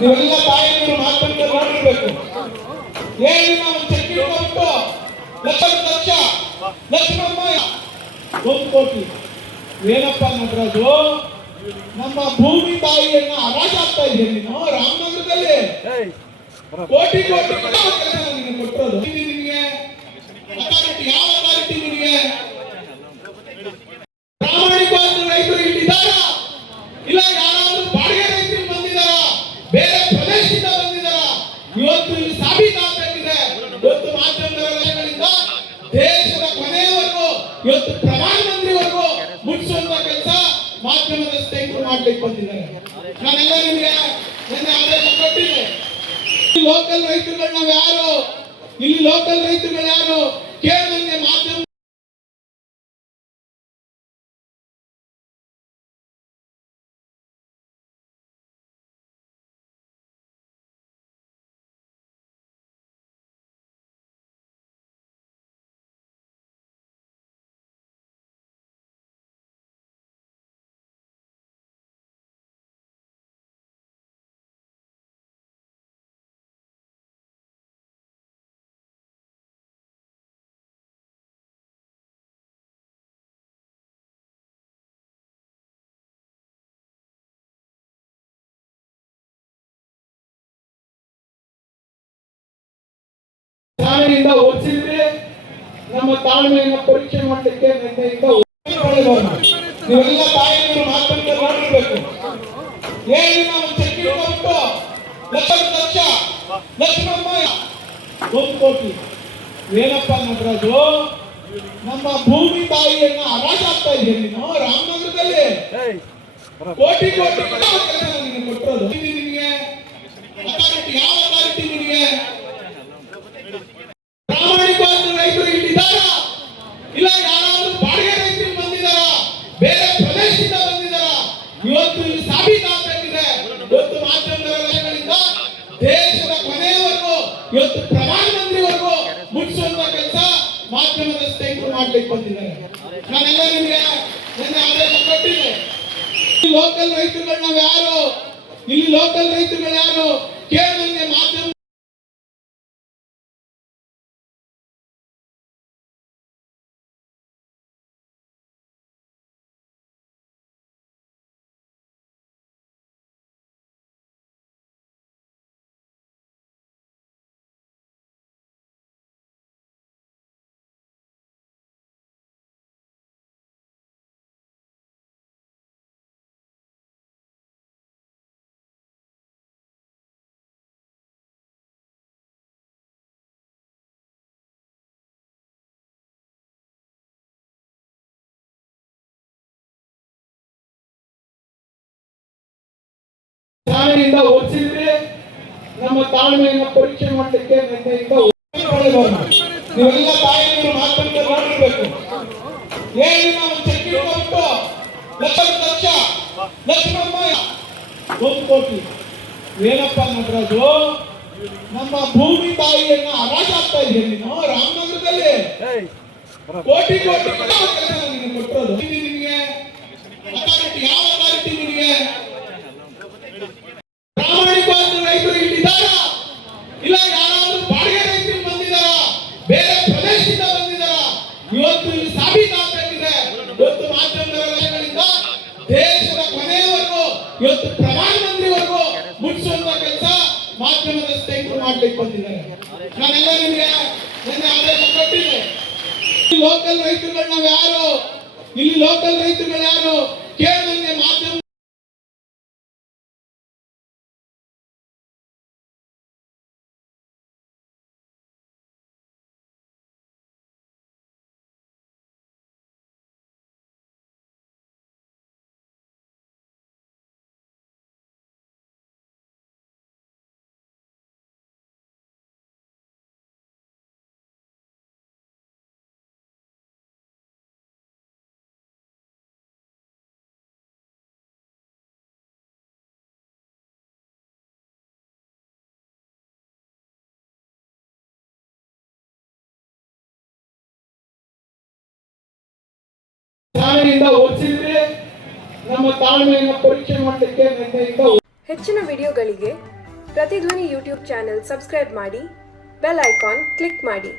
ನೀವೆಲ್ಲ ತಾಯಿಯವರು ಮಾತನ್ನು ನೋಡಿರ್ಬೇಕು. ಏನು ನಾವು ಚೆಕ್ಕಿಂಗ್ ಕೊಟ್ಟು ಲಕ್ಷ ಲಕ್ಷ್ಮಮ್ಮ 1 ಕೋಟಿ ಏನಪ್ಪ ನಟರಾಜು, ನಮ್ಮ ಭೂಮಿ ತಾಯಿಯನ್ನ ಹರಾಜ್ ಆಗ್ತಾ ಇದೆ ನೀನು ರಾಮನಗರದಲ್ಲಿ. ಕೋಟಿ ಕೋಟಿ ನಿನಗೆ ಕೊಟ್ಟಿರೋದು. ನಿನಗೆ ಅಥಾರಿಟಿ, ಯಾವ ಅಥಾರಿಟಿ ನಿನಗೆ? ಪ್ರಾಮಾಣಿಕವಾದ ರೈತರು ಇಲ್ಲಿದ್ದಾರ? ಇಲ್ಲ ಯಾರಾದ್ರೂ ಬಾಡಿಗೆ ರೈತರು ಬಂದಿದ್ದಾರ? ಬೇರೆ ಪ್ರದೇಶದಿಂದ ಬಂದಿದ್ದಾರ? ಇವತ್ತು ಇಲ್ಲಿ ಸಾಬೀತಾಗಬೇಕಿದೆ. ಇವತ್ತು ಮಾಧ್ಯಮಗಳಿಂದ ದೇಶದ ಕೊನೆಯವರೆಗೂ, ಇವತ್ತು ಪ್ರಧಾನಮಂತ್ರಿವರೆಗೂ ಮುಗಿಸುವಂತ ಕೆಲಸ ಮಾಧ್ಯಮದ ಸ್ನೇಹಿತರು ಮಾಡ್ಲಿಕ್ಕೆ ಬಂದಿದ್ದಾರೆ. ನಾನೆಲ್ಲ ನಿಮಗೆ ಆದೇಶ ಕೊಟ್ಟಿದ್ದೆ. ಲೋಕಲ್ ರೈತರುಗಳು ನಾವು ಯಾರು? ಇಲ್ಲಿ ಲೋಕಲ್ ರೈತರುಗಳು ಯಾರು? ಕೇವಲ ಮಾಧ್ಯಮ ತಾಳ್ಮೆಯಿಂದ ಓದಿಸಿದ್ರೆ ನಮ್ಮ ತಾಳ್ಮೆಯನ್ನು ಪರೀಕ್ಷೆ ಮಾಡಲಿಕ್ಕೆ ನಿನ್ನೆಯಿಂದ ನೀವೆಲ್ಲ ತಾಯಿಯವರು ಮಾತನ್ನು ನೋಡಿರ್ಬೇಕು. ಏನು ನಾವು ಚೆಕ್ಕಿಂಗ್ ಕೊಟ್ಟು ಲಕ್ಷ ಲಕ್ಷ್ಮಮ್ಮ 1 ಕೋಟಿ ಏನಪ್ಪ ನಟರಾಜು, ನಮ್ಮ ಭೂಮಿ ತಾಯಿಯನ್ನ ಹರಾಜ್ ಆಗ್ತಾ ಇದೆ ನೀನು ರಾಮನಗರದಲ್ಲಿ. ಕೋಟಿ ಕೋಟಿ ನಿನಗೆ ಕೊಟ್ಟಿರೋದು. ನಿನಗೆ ಅಥಾರಿಟಿ, ಯಾವ ಅಥಾರಿಟಿ ನಿನಗೆ? ಪ್ರಾಮಾಣಿಕವಾದ ರೈತರು ಇಲ್ಲಿದ್ದಾರ? ಇಲ್ಲ ಯಾರಾದ್ರೂ ಬಾಡಿಗೆ ರೈತರು ಬಂದಿದ್ದಾರ? ಬೇರೆ ಪ್ರದೇಶದಿಂದ ಬಂದಿದ್ದಾರ? ಇವತ್ತು ಇಲ್ಲಿ ಸಾಬೀತಾಗಬೇಕಿದೆ. ಇವತ್ತು ಮಾಧ್ಯಮಗಳಿಂದ ದೇಶದ ಕೊನೆಯವರೆಗೂ, ಇವತ್ತು ಪ್ರಧಾನಮಂತ್ರಿವರೆಗೂ ಮುಗಿಸುವಂತ ಕೆಲಸ ಮಾಧ್ಯಮದ ಸ್ನೇಹಿತರು ಮಾಡ್ಲಿಕ್ಕೆ ಬಂದಿದ್ದಾರೆ. ನಾನೆಲ್ಲ ನಿಮಗೆ ಆದೇಶ ಕೊಟ್ಟಿದ್ದೆ. ಲೋಕಲ್ ರೈತರುಗಳು ನಾವು ಯಾರು? ಇಲ್ಲಿ ಲೋಕಲ್ ರೈತರುಗಳು ಯಾರು? ಕೇವಲ ಮಾಧ್ಯಮ ತಾಳ್ಮೆಯಿಂದ ಓದಿಸಿದ್ರೆ ನಮ್ಮ ತಾಳ್ಮೆಯನ್ನು ಪರೀಕ್ಷೆ ಮಾಡಲಿಕ್ಕೆ ನಿನ್ನೆಯಿಂದ ನೀವೆಲ್ಲ ತಾಯಿಯವರು ಮಾತನ್ನು ನೋಡಿರ್ಬೇಕು. ಏನು ನಾವು ಚೆಕ್ಕಿಂಗ್ ಕೊಟ್ಟು ಲಕ್ಷ ಲಕ್ಷ್ಮಮ್ಮ 1 ಕೋಟಿ ಏನಪ್ಪ ನಟರಾಜು, ನಮ್ಮ ಭೂಮಿ ತಾಯಿಯನ್ನ ಹರಾಜ್ ಆಗ್ತಾ ಇದೆ ನೀನು ರಾಮನಗರದಲ್ಲಿ. ಕೋಟಿ ಕೋಟಿ ನಿನಗೆ ಕೊಟ್ಟಿರೋದು. ನಿನಗೆ ಅಥಾರಿಟಿ, ಯಾವ ಅಥಾರಿಟಿ ನಿನಗೆ? ಪ್ರಾಮಾಣಿಕವಾದ ರೈತರು ಇಲ್ಲಿದ್ದಾರ? ಇಲ್ಲ ಯಾರಾದ್ರೂ ಬಾಡಿಗೆ ರೈತರು ಬಂದಿದ್ದಾರ? ಬೇರೆ ಪ್ರದೇಶದಿಂದ ಬಂದಿದ್ದಾರ? ಇವತ್ತು ಇಲ್ಲಿ ಸಾಬೀತಾಗಬೇಕಿದೆ. ಇವತ್ತು ಮಾಧ್ಯಮಗಳಿಂದ ದೇಶದ ಕೊನೆಯವರೆಗೂ, ಇವತ್ತು ಪ್ರಧಾನಮಂತ್ರಿವರೆಗೂ ಮುಗಿಸುವಂತ ಕೆಲಸ ಮಾಧ್ಯಮದ ಸ್ನೇಹಿತರು ಮಾಡ್ಲಿಕ್ಕೆ ಬಂದಿದ್ದಾರೆ. ನಾನೆಲ್ಲ ನಿಮಗೆ ಆದೇಶ ಕೊಟ್ಟಿದ್ದೆ. ಲೋಕಲ್ ರೈತರುಗಳು ನಾವು ಯಾರು? ಇಲ್ಲಿ ಲೋಕಲ್ ರೈತರುಗಳು ಯಾರು? ಕೇವಲ ಮಾಧ್ಯಮ ತಾಳ್ಮೆಯಿಂದ ಓದಿಸಿದ್ರೆ ನಮ್ಮ ತಾಳ್ಮೆಯನ್ನು ಪರೀಕ್ಷೆ ಮಾಡಲಿಕ್ಕೆ ನಿನ್ನೆಯಿಂದ ಹೆಚ್ಚಿನ ವಿಡಿಯೋಗಳಿಗೆ ಪ್ರತಿಧ್ವನಿ ಯೂಟ್ಯೂಬ್ ಚಾನೆಲ್ ಸಬ್ಸ್ಕ್ರೈಬ್ ಮಾಡಿ, ಬೆಲ್ ಐಕಾನ್ ಕ್ಲಿಕ್ ಮಾಡಿ.